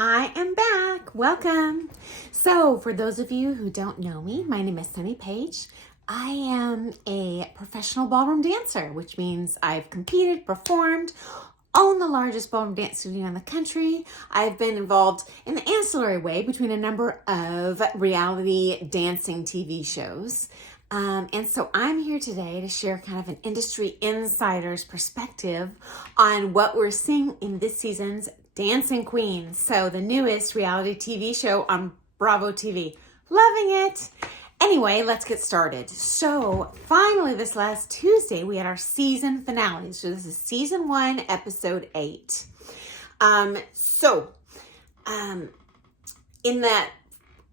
I am back. Welcome. So for those of you who don't know me, my name is Sunny Page. I am a professional ballroom dancer, which means I've competed, performed, own the largest ballroom dance studio in the country. I've been involved in an ancillary way between a number of reality dancing TV shows. And so I'm here today to share kind of an industry insider's perspective on what we're seeing in this season's Dancing Queens. So the newest reality TV show on Bravo TV. Loving it. Anyway, let's get started. So finally this last Tuesday, we had our season finale. So this is season 1, episode 8. In that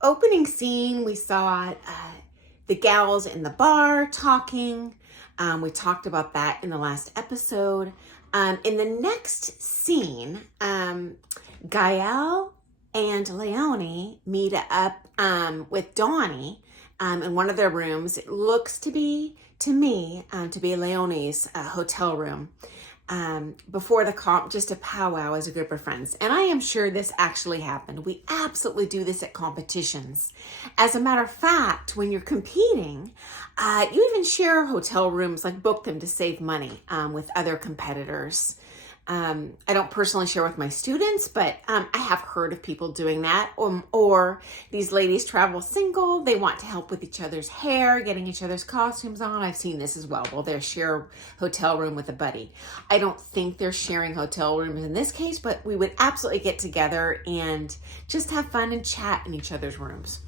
opening scene, we saw the gals in the bar talking. We talked about that in the last episode. In the next scene, Gael and Leonie meet up with Donnie in one of their rooms. It looks to me to be Leonie's hotel room. Before the comp, just a powwow as a group of friends. And I am sure this actually happened. We absolutely do this at competitions. As a matter of fact, when you're competing, you even share hotel rooms, like book them to save money with other competitors. I don't personally share with my students, but I have heard of people doing that. Or these ladies travel single. They want to help with each other's hair, getting each other's costumes on. I've seen this as well. Well, they share a hotel room with a buddy. I don't think they're sharing hotel rooms in this case, but we would absolutely get together and just have fun and chat in each other's rooms.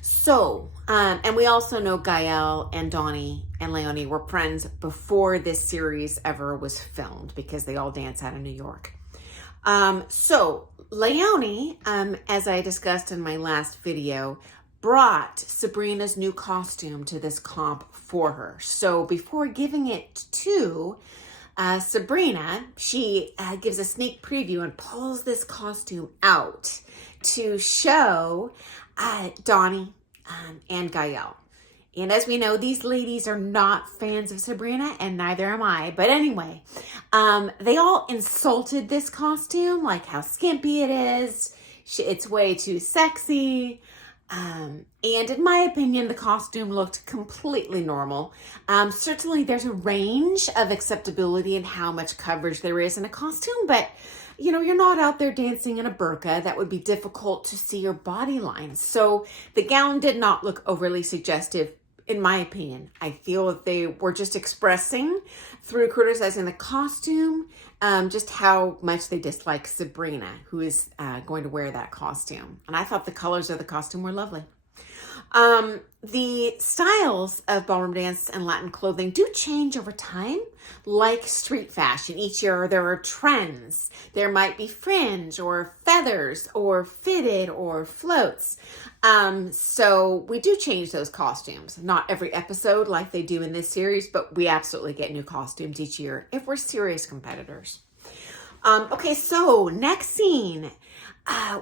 So, and we also know Gael and Donnie and Leonie were friends before this series ever was filmed because they all dance out of New York. So Leonie, as I discussed in my last video, brought Sabrina's new costume to this comp for her. So before giving it to Sabrina, she gives a sneak preview and pulls this costume out to show Donnie and Gael. And as we know, these ladies are not fans of Sabrina, and neither am I. But anyway, they all insulted this costume, like how skimpy it is. It's way too sexy. And in my opinion, the costume looked completely normal. Certainly there's a range of acceptability in how much coverage there is in a costume, but you know, you're not out there dancing in a burqa. That would be difficult to see your body lines. So the gown did not look overly suggestive, in my opinion. I feel that they were just expressing through criticizing the costume, just how much they dislike Sabrina, who is going to wear that costume. And I thought the colors of the costume were lovely. The styles of ballroom dance and Latin clothing do change over time, like street fashion. Each year there are trends. There might be fringe or feathers or fitted or floats. So we do change those costumes. Not every episode like they do in this series, but we absolutely get new costumes each year if we're serious competitors. Okay, so next scene.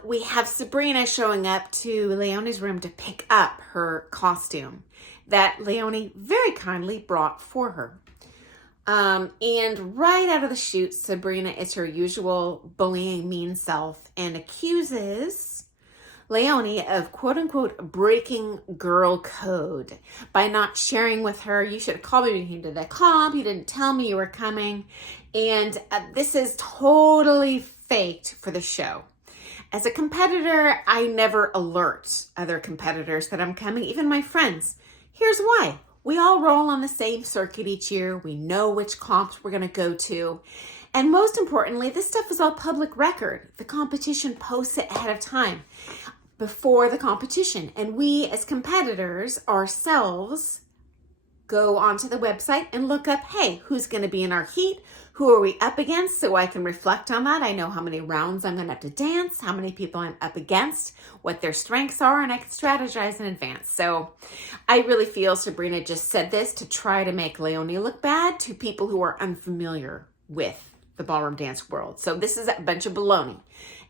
We have Sabrina showing up to Leonie's room to pick up her costume that Leonie very kindly brought for her. And right out of the chute, Sabrina is her usual bullying mean self and accuses Leonie of quote unquote breaking girl code by not sharing with her. You should have called me when you came to the comp. You didn't tell me you were coming. And this is totally faked for the show. As a competitor, I never alert other competitors that I'm coming, even my friends. Here's why. We all roll on the same circuit each year. We know which comps we're going to go to. And most importantly, this stuff is all public record. The competition posts it ahead of time before the competition. And we as competitors ourselves go onto the website and look up, hey, who's going to be in our heat? Who are we up against? So I can reflect on that. I know how many rounds I'm going to have to dance, how many people I'm up against, what their strengths are, and I can strategize in advance. So I really feel Sabrina just said this to try to make Leonie look bad to people who are unfamiliar with the ballroom dance world. So this is a bunch of baloney.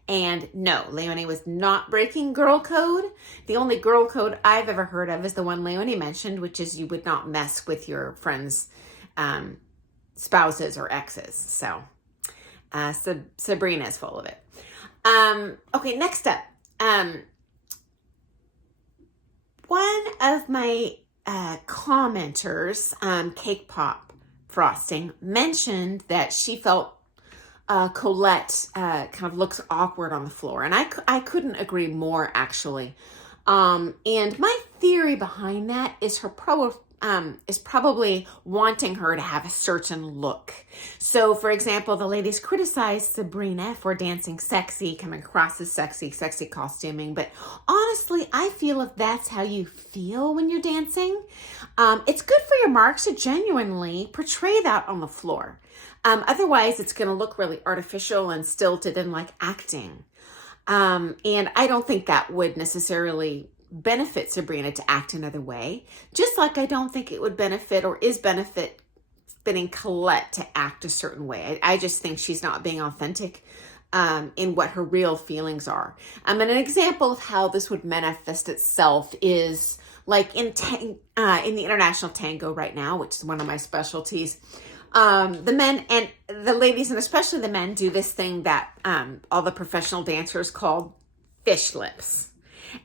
And no, Leonie was not breaking girl code. The only girl code I've ever heard of is the one Leonie mentioned, which is you would not mess with your friends' spouses or exes. So Sabrina is full of it. Okay, next up. One of my commenters, Cake Pop Frosting, mentioned that she felt Colette kind of looks awkward on the floor. And I couldn't agree more, actually. And my theory behind that is is probably wanting her to have a certain look. So, for example, the ladies criticized Sabrina for dancing sexy, coming across as sexy costuming. But honestly, I feel if that's how you feel when you're dancing, it's good for your marks to genuinely portray that on the floor. Otherwise, it's going to look really artificial and stilted and like acting. And I don't think that would necessarily benefit Sabrina to act another way, just like I don't think it would benefit or is benefiting Colette to act a certain way. I just think she's not being authentic in what her real feelings are. And an example of how this would manifest itself is like in the international tango right now, which is one of my specialties. The men and the ladies, and especially the men, do this thing that all the professional dancers call fish lips.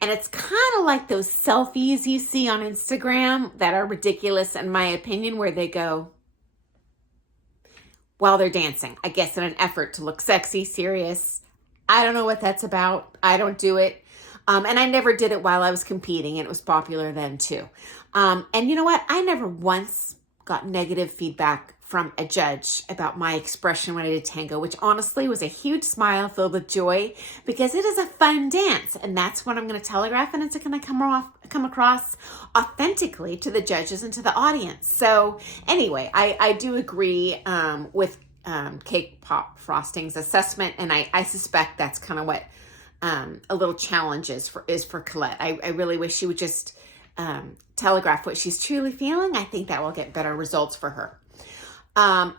And it's kind of like those selfies you see on Instagram that are ridiculous, in my opinion, where they go while they're dancing, I guess in an effort to look sexy, serious. I don't know what that's about. I don't do it. And I never did it while I was competing, and it was popular then too. And you know what? I never once got negative feedback from a judge about my expression when I did tango, which honestly was a huge smile filled with joy, because it is a fun dance, and that's what I'm going to telegraph, and it's going to come across authentically to the judges and to the audience. So anyway, I do agree with Cake Pop Frosting's assessment, and I suspect that's kind of what a little challenge is for Colette. I really wish she would just telegraph what she's truly feeling. I think that will get better results for her.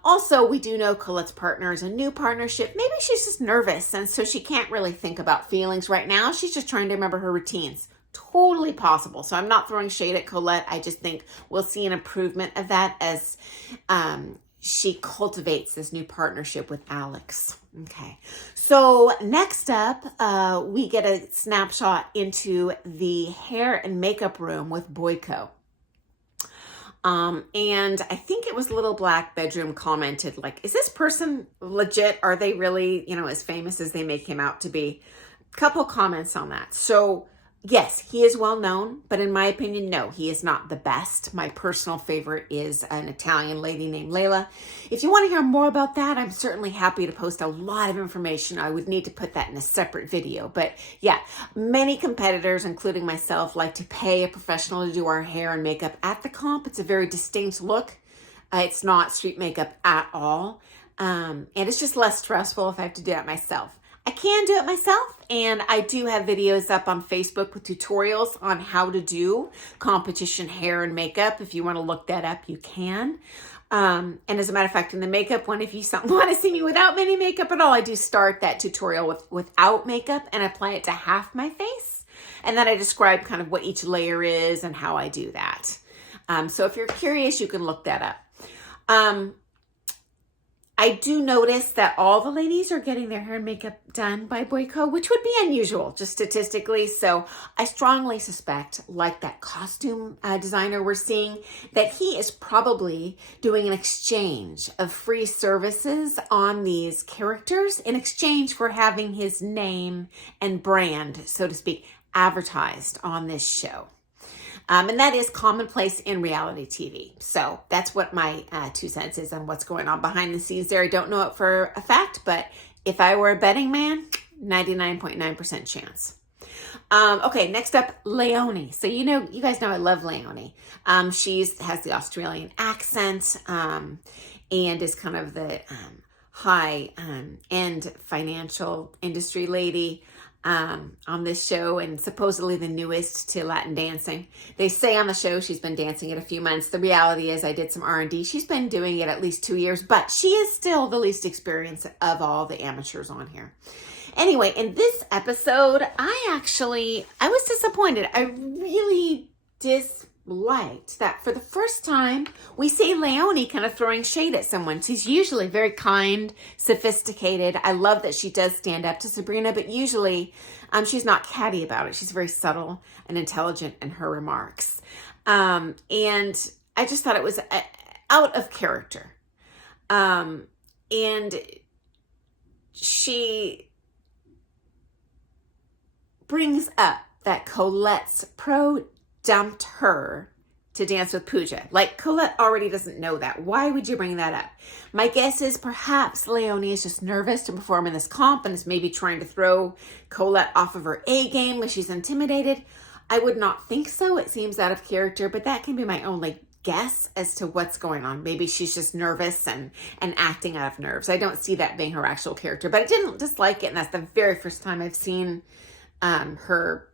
Also, we do know Colette's partner is a new partnership. Maybe she's just nervous, and so she can't really think about feelings right now. She's just trying to remember her routines. Totally possible. So I'm not throwing shade at Colette. I just think we'll see an improvement of that as she cultivates this new partnership with Alex. Okay. So next up, we get a snapshot into the hair and makeup room with Boyko. And I think it was Little Black Bedroom commented, like, is this person legit? Are they really, as famous as they make him out to be? Couple comments on that. So yes, he is well known, but in my opinion, no, he is not the best. My personal favorite is an Italian lady named Layla. If you want to hear more about that, I'm certainly happy to post a lot of information. I would need to put that in a separate video. But yeah, many competitors, including myself, like to pay a professional to do our hair and makeup at the comp. It's a very distinct look. It's not street makeup at all. And it's just less stressful if I have to do it myself. I can do it myself, and I do have videos up on Facebook with tutorials on how to do competition hair and makeup. If you want to look that up, you can. And as a matter of fact, in the makeup one, if you want to see me without any makeup at all, I do start that tutorial without makeup and apply it to half my face. And then I describe kind of what each layer is and how I do that. So if you're curious, you can look that up. I do notice that all the ladies are getting their hair and makeup done by Boyko, which would be unusual just statistically. So I strongly suspect, like that costume designer we're seeing, that he is probably doing an exchange of free services on these characters in exchange for having his name and brand, so to speak, advertised on this show. And that is commonplace in reality TV. So that's what my 2 cents is on what's going on behind the scenes there. I don't know it for a fact, but if I were a betting man, 99.9% chance. Okay, next up, Leonie. So you guys know I love Leonie. She has the Australian accent and is kind of the high-end financial industry lady. On this show, and supposedly the newest to Latin dancing. They say on the show she's been dancing it a few months. The reality is I did some R&D. She's been doing it at least 2 years, but she is still the least experienced of all the amateurs on here. Anyway, in this episode, I was disappointed. I really liked that for the first time, we see Leonie kind of throwing shade at someone. She's usually very kind, sophisticated. I love that she does stand up to Sabrina, but usually she's not catty about it. She's very subtle and intelligent in her remarks. And I just thought it was out of character. And she brings up that Colette's pro dumped her to dance with Pooja. Like, Colette already doesn't know that. Why would you bring that up? My guess is perhaps Leonie is just nervous to perform in this comp and is maybe trying to throw Colette off of her A game because she's intimidated. I would not think so. It seems out of character, but that can be my only guess as to what's going on. Maybe she's just nervous and acting out of nerves. I don't see that being her actual character, but I didn't dislike it, and that's the very first time I've seen her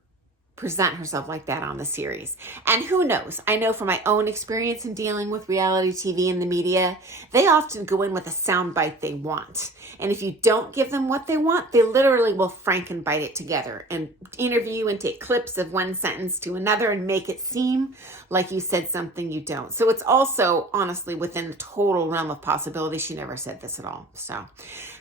present herself like that on the series. And who knows? I know from my own experience in dealing with reality TV and the media, they often go in with a soundbite they want. And if you don't give them what they want, they literally will frankenbite it together and interview and take clips of one sentence to another and make it seem like you said something you don't. So it's also honestly within the total realm of possibility she never said this at all. So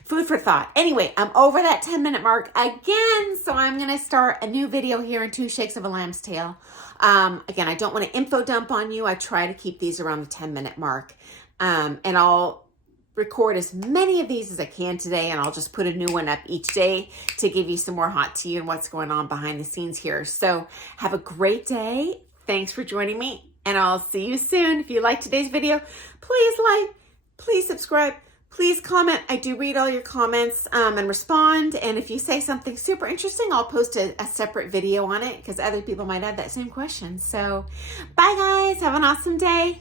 food for thought. Anyway, I'm over that 10-minute mark again, so I'm going to start a new video here in 2 shakes of a lamb's tail. Again, I don't want to info dump on you. I try to keep these around the 10-minute mark, and I'll record as many of these as I can today, and I'll just put a new one up each day to give you some more hot tea and what's going on behind the scenes here. So have a great day. Thanks for joining me, and I'll see you soon. If you liked today's video, please like, please subscribe, please comment. I do read all your comments and respond. And if you say something super interesting, I'll post a separate video on it because other people might have that same question. So bye guys, have an awesome day.